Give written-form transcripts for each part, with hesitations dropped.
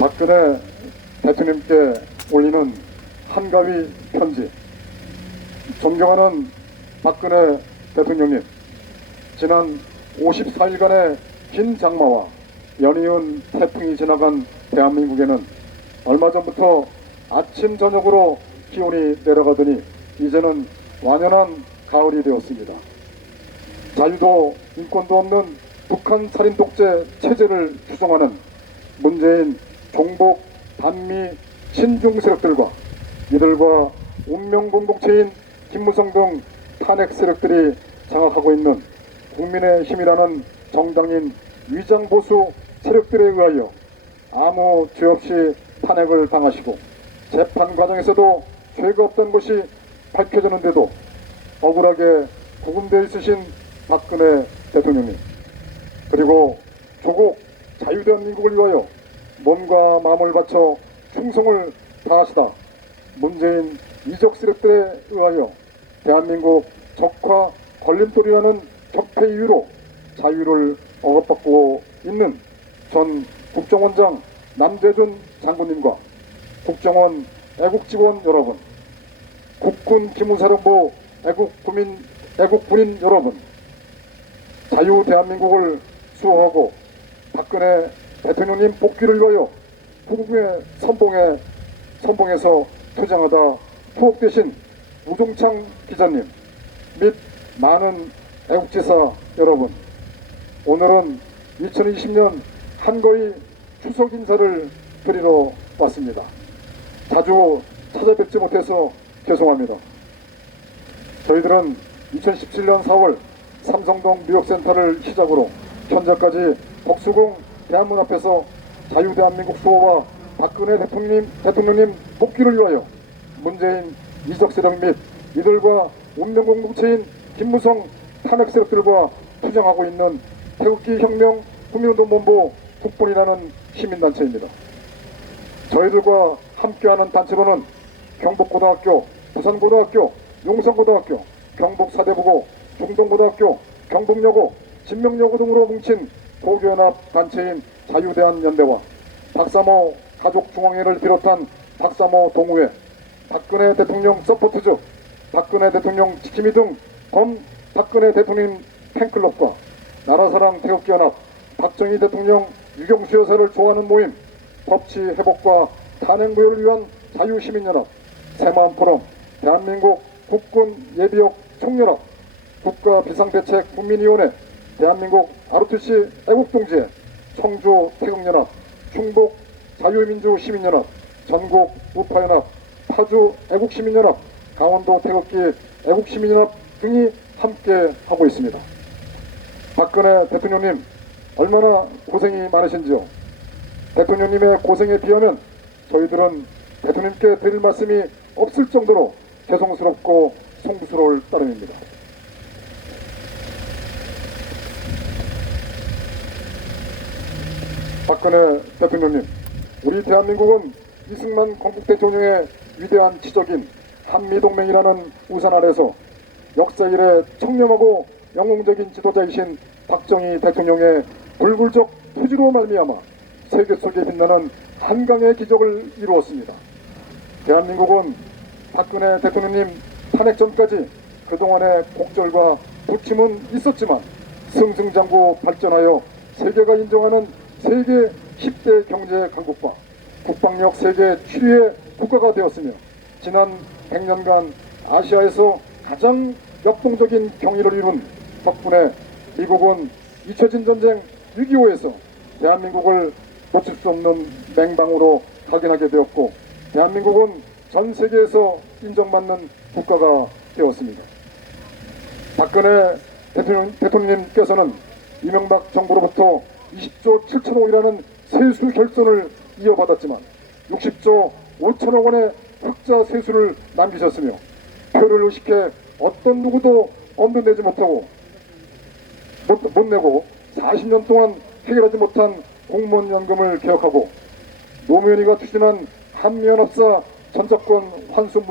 박근혜 대통령께 올리는 한가위 편지. 존경하는 박근혜 대통령님, 지난 54일간의 긴 장마와 연이은 태풍이 지나간 대한민국에는 얼마 전부터 아침 저녁으로 기온이 내려가더니 이제는 완연한 가을이 되었습니다. 자유도 인권도 없는 북한 살인 독재 체제를 추종하는 문재인 종북 반미 친중 세력들과 이들과 운명 공동체인 김무성 등 탄핵 세력들이 장악하고 있는 국민의힘이라는 정당인 위장보수 세력들에 의하여 아무 죄 없이 탄핵을 당하시고 재판 과정에서도 죄가 없다는 것이 밝혀졌는데도 억울하게 구금되어 있으신 박근혜 대통령님, 그리고 조국 자유대한민국을 위하여 몸과 마음을 바쳐 충성을 다하시다 문재인 이적 세력들에 의하여 대한민국 적화 걸림돌이라는 적폐 이유로 자유를 억압받고 있는 전 국정원장 남재준 장군님과 국정원 애국직원 여러분, 국군 기무사령부 애국군인 여러분, 자유 대한민국을 수호하고 박근혜 대통령님 복귀를 위하여 후국의 선봉에서 투쟁하다 투옥되신 우종창 기자님 및 많은 애국지사 여러분, 오늘은 2020년 한거위 추석 인사를 드리러 왔습니다. 자주 찾아뵙지 못해서 죄송합니다. 저희들은 2017년 4월 삼성동 뉴욕센터를 시작으로 현재까지 복수궁 대한문 앞에서 자유대한민국 수호와 박근혜 대통령님 복귀를 위하여 문재인 이적 세력 및 이들과 운명공동체인 김무성 탄핵 세력들과 투쟁하고 있는 태극기 혁명 국민운동본부 국본이라는 시민단체입니다. 저희들과 함께하는 단체로는 경북고등학교, 부산고등학교, 용산고등학교, 경북사대부고, 중동고등학교, 경북여고, 진명여고 등으로 뭉친 고교연합 단체인 자유대한연대와 박사모 가족중앙회를 비롯한 박사모 동호회, 박근혜 대통령 서포트즈, 박근혜 대통령 지킴이 등 건 박근혜 대통령 팬클럽과 나라사랑 태극기연합, 박정희 대통령 유경수 여사를 좋아하는 모임, 법치 회복과 탄핵무효를 위한 자유시민연합, 새마음포럼, 대한민국 국군 예비역 총연합, 국가비상대책 국민위원회, 대한민국 ROTC 애국동지회, 청주 태극연합, 충북 자유민주시민연합, 전국 우파연합, 파주 애국시민연합, 강원도 태극기 애국시민연합 등이 함께 하고 있습니다. 박근혜 대통령님, 얼마나 고생이 많으신지요. 대통령님의 고생에 비하면 저희들은 대통령님께 드릴 말씀이 없을 정도로 죄송스럽고 송구스러울 따름입니다. 박근혜 대통령님, 우리 대한민국은 이승만 건국 대통령의 위대한 지적인 한미동맹이라는 우산 아래서 역사 이래 청렴하고 영웅적인 지도자이신 박정희 대통령의 불굴적 투지로 말미암아 세계 속에 빛나는 한강의 기적을 이루었습니다. 대한민국은 박근혜 대통령님 탄핵 전까지 그동안의 곡절과 부침은 있었지만 승승장구 발전하여 세계가 인정하는 세계 10대 경제 강국과 국방력 세계 7위의 국가가 되었으며 지난 100년간 아시아에서 가장 역동적인 경위를 이룬 덕분에 미국은 잊혀진 전쟁 6.25에서 대한민국을 놓칠 수 없는 맹방으로 각인하게 되었고 대한민국은 전 세계에서 인정받는 국가가 되었습니다. 박근혜 대통령님께서는 이명박 정부로부터 20조 7천억이라는 세수 결손을 이어받았지만 60조 5천억 원의 흑자 세수를 남기셨으며 표를 의식해 어떤 누구도 엄두 내지 못하고 못 내고 40년 동안 해결하지 못한 공무원연금을 개혁하고 노무현이가 추진한 한미연합사 전작권 환수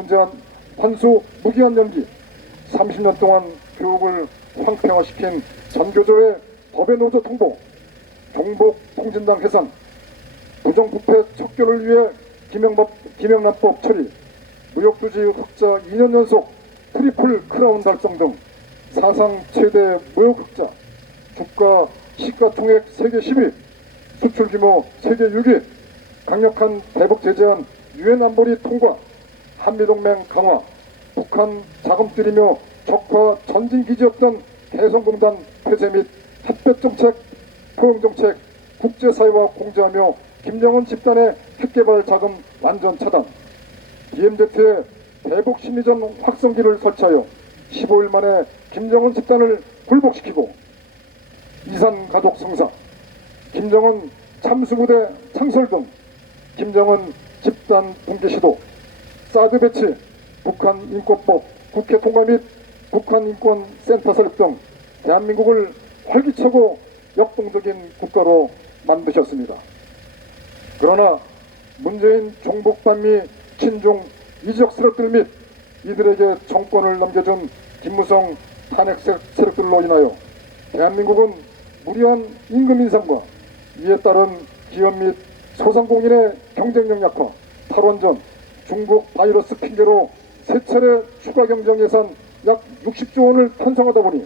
무기한 연기, 30년 동안 교육을 황폐화시킨 전교조의 법의 노조 통보, 종북 통진당 해산, 부정부패 척결을 위해 김영란법 처리, 무역부지 흑자 2년 연속 트리플 크라운 달성 등 사상 최대 무역 흑자, 주가 시가총액 세계 10위, 수출 규모 세계 6위, 강력한 대북 제재안 유엔 안보리 통과, 한미동맹 강화, 북한 자금 줄이며 적화 전진기지였던 개성공단 폐쇄 및 햇볕정책, 포용정책, 국제사회와 공조하며 김정은 집단의 핵개발 자금 완전 차단, DMZ에 대북 심리전 확성기를 설치하여 15일 만에 김정은 집단을 굴복시키고 이산 가족 성사, 김정은 참수부대 창설 등 김정은 집단 붕괴 시도, 사드 배치, 북한 인권법 국회 통과 및 북한 인권센터 설립 등 대한민국을 활기차고 역동적인 국가로 만드셨습니다. 그러나 문재인 종북반미 친중 이적 세력들 및 이들에게 정권을 넘겨준 김무성 탄핵 세력들로 인하여 대한민국은 무리한 임금 인상과 이에 따른 기업 및 소상공인의 경쟁력 약화, 탈원전, 중국 바이러스 핑계로 세 차례 추가 경정 예산 약 60조 원을 편성하다 보니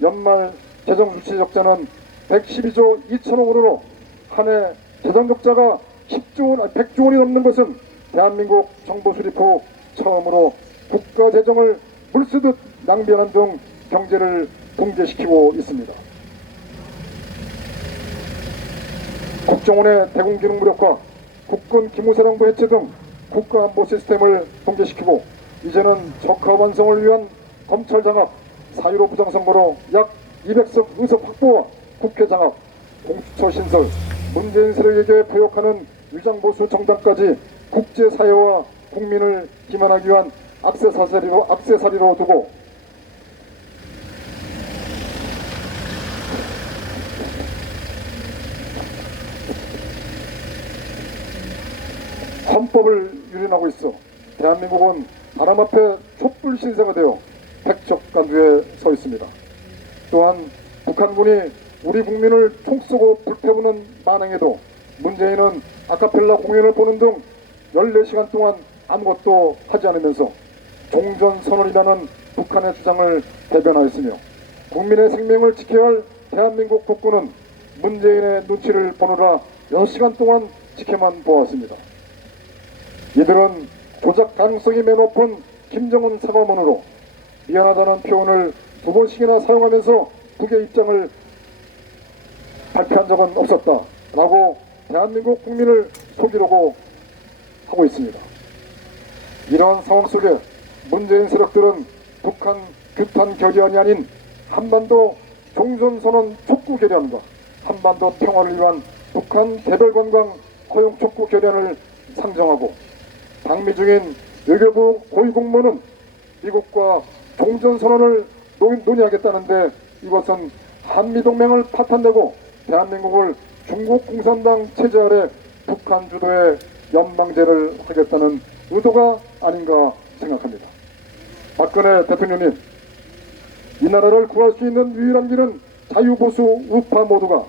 연말 재정 수치 적자는 112조 2천억 원으로 한 해 재정 적자가 100조 원이 넘는 것은 대한민국 정부 수립 후 처음으로 국가 재정을 물쓰듯 낭비하는 등 경제를 붕괴시키고 있습니다. 국정원의 대공기능 무력화, 국군 기무사령부 해체 등 국가안보 시스템을 붕괴시키고 이제는 적화 완성을 위한 검찰 장악, 4.15 부정선거로 약 200석 의석 확보와 국회 장악, 공수처 신설, 문재인 세력에게 보역하는 위장보수 정당까지 국제사회와 국민을 기만하기 위한 악세사리로 두고 헌법을 유린하고 있어 대한민국은 바람 앞에 촛불 신세가 되어 백척간두에 서 있습니다. 또한 북한군이 우리 국민을 총 쏘고 불태우는 만행에도 문재인은 아카펠라 공연을 보는 등 14시간 동안 아무것도 하지 않으면서 종전선언이라는 북한의 주장을 대변하였으며 국민의 생명을 지켜야 할 대한민국 국군은 문재인의 눈치를 보느라 6시간 동안 지켜만 보았습니다. 이들은 조작 가능성이 매우 높은 김정은 사과문으로 미안하다는 표현을 2번씩이나 사용하면서 북의 입장을 발표한 적은 없었다라고 대한민국 국민을 속이려고 하고 있습니다. 이러한 상황 속에 문재인 세력들은 북한 규탄 결의안이 아닌 한반도 종전선언 촉구 결의안과 한반도 평화를 위한 북한 개별 관광 허용 촉구 결의안을 상정하고 방미 중인 외교부 고위공무원은 미국과 종전선언을 논의하겠다는데 이것은 한미동맹을 파탄내고 대한민국을 중국 공산당 체제 아래 북한 주도의 연방제를 하겠다는 의도가 아닌가 생각합니다. 박근혜 대통령님, 이 나라를 구할 수 있는 유일한 길은 자유보수 우파 모두가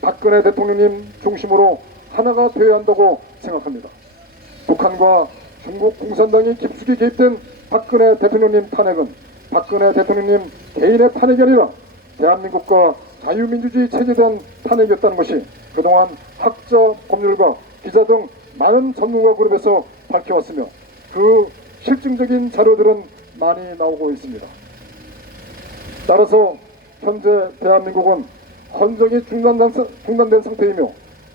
박근혜 대통령님 중심으로 하나가 되어야 한다고 생각합니다. 북한과 중국 공산당이 깊숙이 개입된 박근혜 대통령님 탄핵은 박근혜 대통령님 개인의 탄핵이 아니라 대한민국과 자유민주주의 체제에 대한 탄핵이었다는 것이 그동안 학자, 법률가, 기자 등 많은 전문가 그룹에서 밝혀왔으며 그 실증적인 자료들은 많이 나오고 있습니다. 따라서 현재 대한민국은 헌정이 중단된 상태이며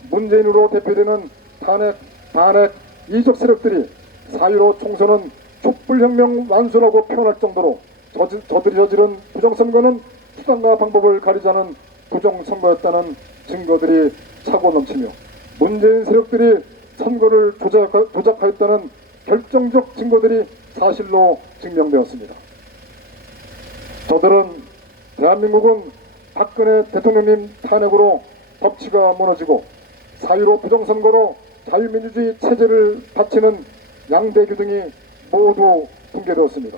문재인으로 대표되는 탄핵 이적 세력들이 4.15 총선은 촛불혁명 완수라고 표현할 정도로 저들이 저지른 부정선거는 수단과 방법을 가리지 않은 부정선거였다는 증거들이 차고 넘치며 문재인 세력들이 선거를 조작하였다는 결정적 증거들이 사실로 증명되었습니다. 저들은 대한민국은 박근혜 대통령님 탄핵으로 법치가 무너지고 4.15 부정선거로 자유민주주의 체제를 바치는 양대 규등이 모두 붕괴되었습니다.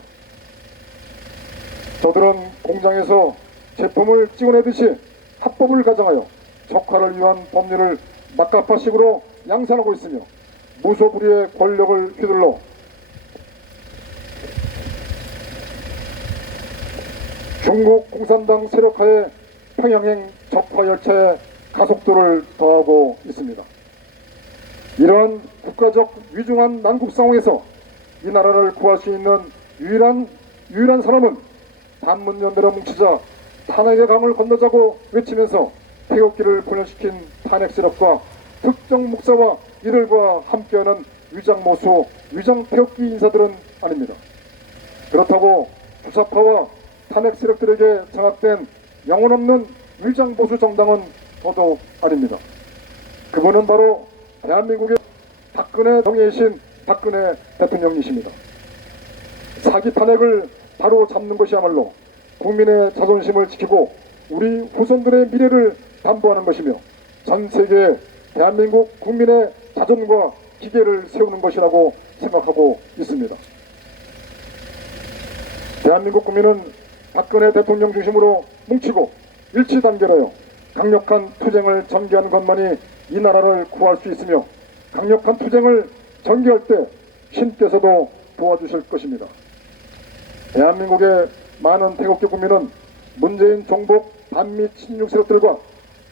저들은 공장에서 제품을 찍어내듯이 합법을 가정하여 적화를 위한 법률을 막가파식으로 양산하고 있으며 무소불위의 권력을 휘둘러 중국 공산당 세력하에 평양행 적화 열차의 가속도를 더하고 있습니다. 이러한 국가적 위중한 난국 상황에서 이 나라를 구할 수 있는 유일한 사람은 반문연대로 뭉치자 탄핵의 강을 건너자고 외치면서 태극기를 분열시킨 탄핵 세력과 특정 목사와 이들과 함께하는 위장모수, 위장태극기 인사들은 아닙니다. 그렇다고 주사파와 탄핵 세력들에게 장악된 영혼없는 위장보수 정당은 더더욱 아닙니다. 그분은 바로 대한민국의 박근혜 정예이신 박근혜 대통령이십니다. 사기 탄핵을 바로 잡는 것이야말로 국민의 자존심을 지키고 우리 후손들의 미래를 담보하는 것이며 전 세계 대한민국 국민의 자존과 기계를 세우는 것이라고 생각하고 있습니다. 대한민국 국민은 박근혜 대통령 중심으로 뭉치고 일치단결하여 강력한 투쟁을 전개하는 것만이 이 나라를 구할 수 있으며 강력한 투쟁을 전개할 때 신께서도 도와주실 것입니다. 대한민국의 많은 태극기 국민은 문재인 종북 반미 친중 세력들과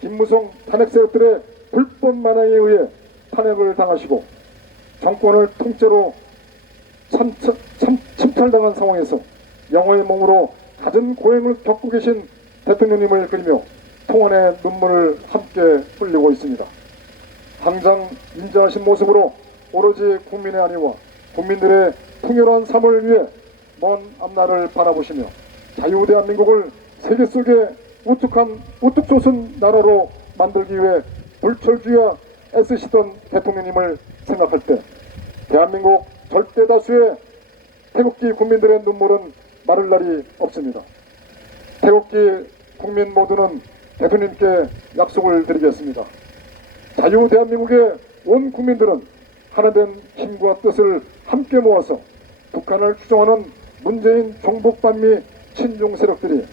김무성 탄핵 세력들의 불법 만행에 의해 탄핵을 당하시고 정권을 통째로 침탈당한 상황에서 영어의 몸으로 갖은 고행을 겪고 계신 대통령님을 그리며 통원의 눈물을 함께 흘리고 있습니다. 항상 인자하신 모습으로 오로지 국민의 안위와 국민들의 풍요로운 삶을 위해 먼 앞날을 바라보시며 자유대한민국을 세계 속에 우뚝 솟은 나라로 만들기 위해 불철주야 애쓰시던 대통령님을 생각할 때 대한민국 절대 다수의 태극기 국민들의 눈물은 마를 날이 없습니다. 태극기 국민 모두는 대통령님께 약속을 드리겠습니다. 자유 대한민국의 온 국민들은 하나된 힘과 뜻을 함께 모아서 북한을 추종하는 문재인 종북 반미 친중 세력들이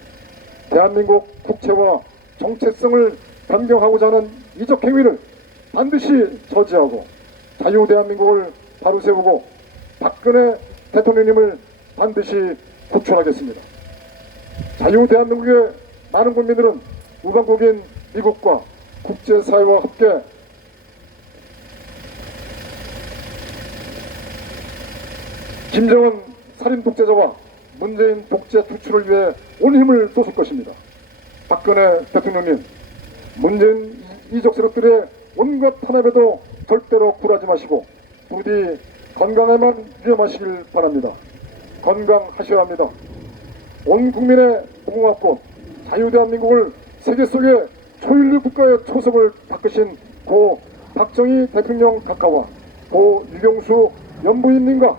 대한민국 국채와 정체성을 변경하고자 하는 이적 행위를 반드시 저지하고 자유 대한민국을 바로 세우고 박근혜 대통령님을 반드시 구출하겠습니다. 자유 대한민국의 많은 국민들은 우방국인 미국과 국제사회와 함께 김정은 살인 독재자와 문재인 독재 투출을 위해 온 힘을 쏟을 것입니다. 박근혜 대통령님, 문재인 이적 세력들의 온갖 탄압에도 절대로 굴하지 마시고 부디 건강에만 위험하시길 바랍니다. 건강하셔야 합니다. 온 국민의 무궁화꽃 자유대한민국을 세계 속의 초일류 국가의 초석을 닦으신 고 박정희 대통령 각하와 고 유경수 연부인님과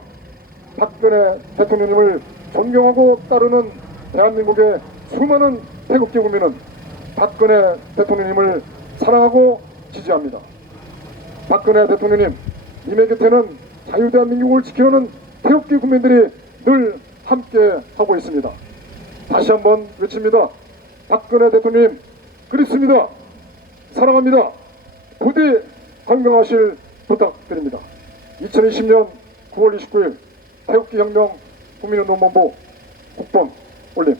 박근혜 대통령님을 존경하고 따르는 대한민국의 수많은 태극기 국민은 박근혜 대통령님을 사랑하고 지지합니다. 박근혜 대통령님, 님의 곁에는 자유대한민국을 지키려는 태극기 국민들이 늘 함께 하고 있습니다. 다시 한번 외칩니다. 박근혜 대통령님 그립습니다. 사랑합니다. 부디 건강하실 부탁드립니다. 2020년 9월 29일 태극기 혁명 국민운동본부 국번 올림